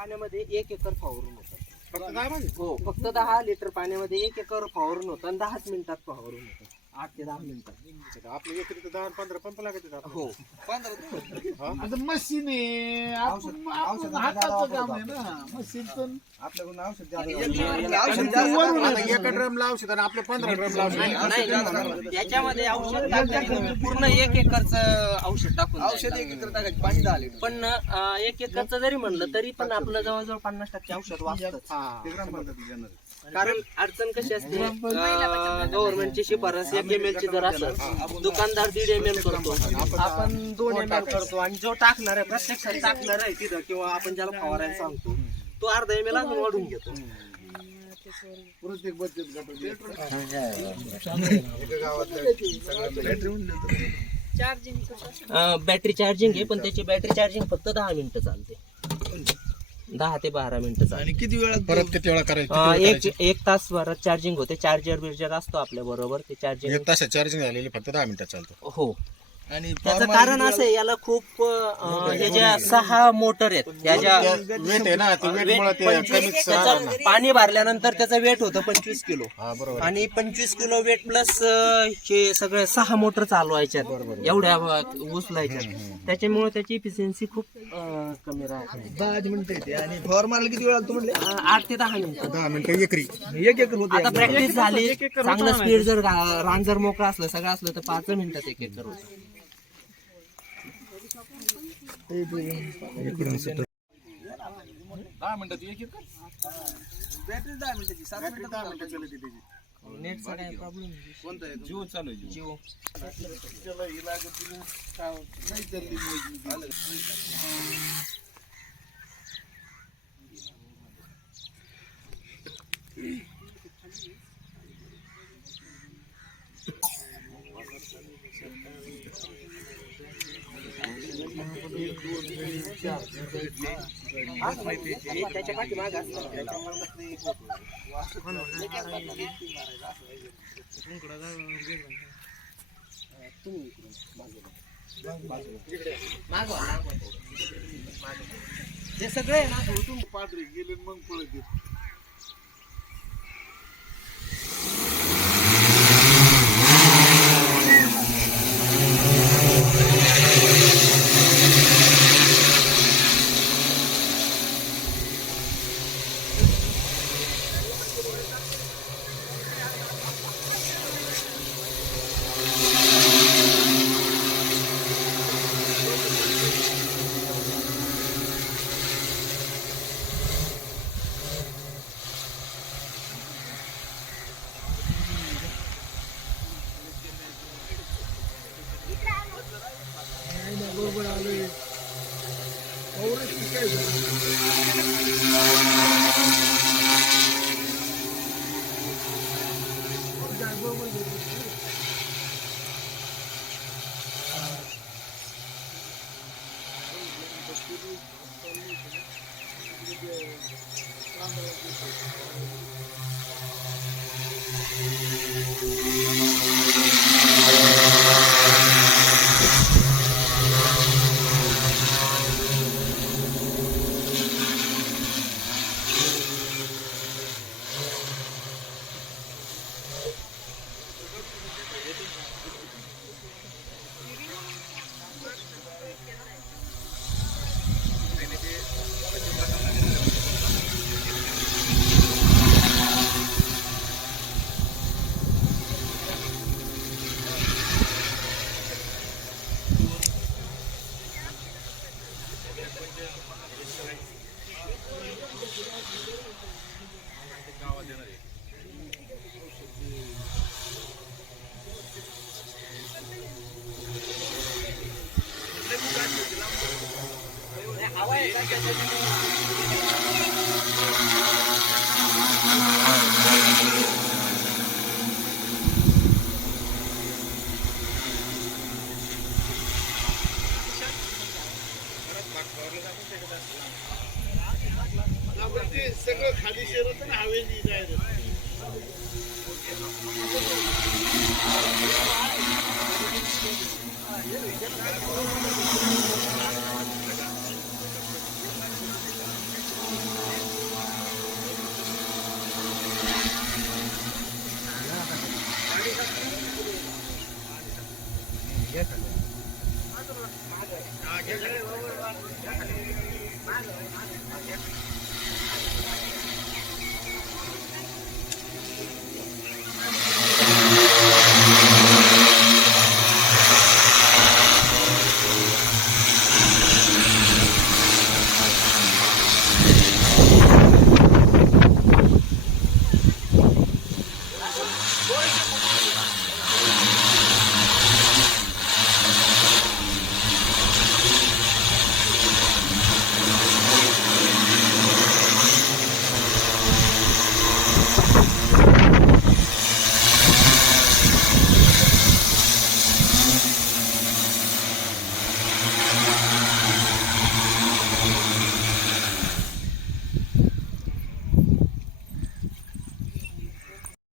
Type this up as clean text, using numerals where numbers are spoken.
पाण्यामध्ये 1 एकर फवारून होतं. फक्त काय म्हणजे हो, फक्त 10 लिटर पाण्यामध्ये 1 एकर फवारून होतं आणि 10 मिनिटात फवारून होतं. 8 ते 10 मिनिटात. आपल्या एकरी तर 10-15 पंप लागत आहेत. हो, 15 आता मशीन आहे आपण हाताचं काम आहे ना मशीन पण आपल्याकडून औषध आता 1 ड्रमला औषध आणि आपले 15 ड्रमला औषध. याच्यामध्ये औषध टाकलं पूर्ण 1 एकरचं औषध टाकून औषध 1 एकर टाकायचे, पाणी 10 लिटर. पण 1 एकरचं जरी म्हणलं तरी पण आपलं जवळजवळ 50% औषध वाचतं. कारण अडचण कशी असते, गव्हर्नमेंटची शिफारस 1 ml ची जर असेल, दुकानदार 1.5 ml करतो, आपण 2 ml करतो आणि जो टाकणार आहे प्रत्यक्षात टाकणार आहे तिथं किंवा आपण ज्याला फवारायला सांगतो तो अर्धा ml अजून वाढून घेतो. प्रत्येक बचत बॅटरी चार्जिंग आहे, पण त्याची बॅटरी चार्जिंग फक्त 10 मिनिटं चालते. 10 ते 12 मिनिटं चालते. आणि किती वेळात परत किती वेळा करायचं? एक तास भरात चार्जिंग होते. चार्जर असतो आपल्या बरोबर, ते चार्जिंग 1 तासात चार्जिंग झालेली फक्त 10 मिनिटात चालतो. हो. आणि त्याचं कारण असं आहे, याला खूप हे ज्या 6 मोटर आहेत त्याच्या वेट आहे ना, ते वेट मुळे ते कमीच राहणार. पाणी भरल्यानंतर त्याचं वेट होतं 25 किलो हा बरोबर. आणि 25 किलो वेट प्लस हे सगळे 6 मोटर चालवायच्यात एवढ्या उचलायच्या, त्याच्यामुळे त्याची इफिशियन्सी खूप कमी राहते. 10 मिनिटं येते. आणि फवार मारला किती वेळात तू म्हणले? 8 ते 10 मिनिटं. 10 मिनिटं एकरी. 1 एकर होते. आता प्रॅक्टिस झाली, चांगलं स्पीड जर रान जर मोकळा असलं सगळं असलं तर 5 मिनिटात 1 एकर होतं. 10 मिनिटात 1 एकर. बॅटरी 10 मिनिटाची, 7 मिनिटात 10 मिनिटं चालते त्याची. नेटचा काय प्रॉब्लेम? कोणता आहे? जीव चालू आहे. जिओ. नाही चालली त्याच्या पाठीमागे असतं. ते सगळे आहे ना थोडं पादरी गेले मग पळत येत. बरोबर आलोय सगळं खाली शिरत ना हवेली जायचं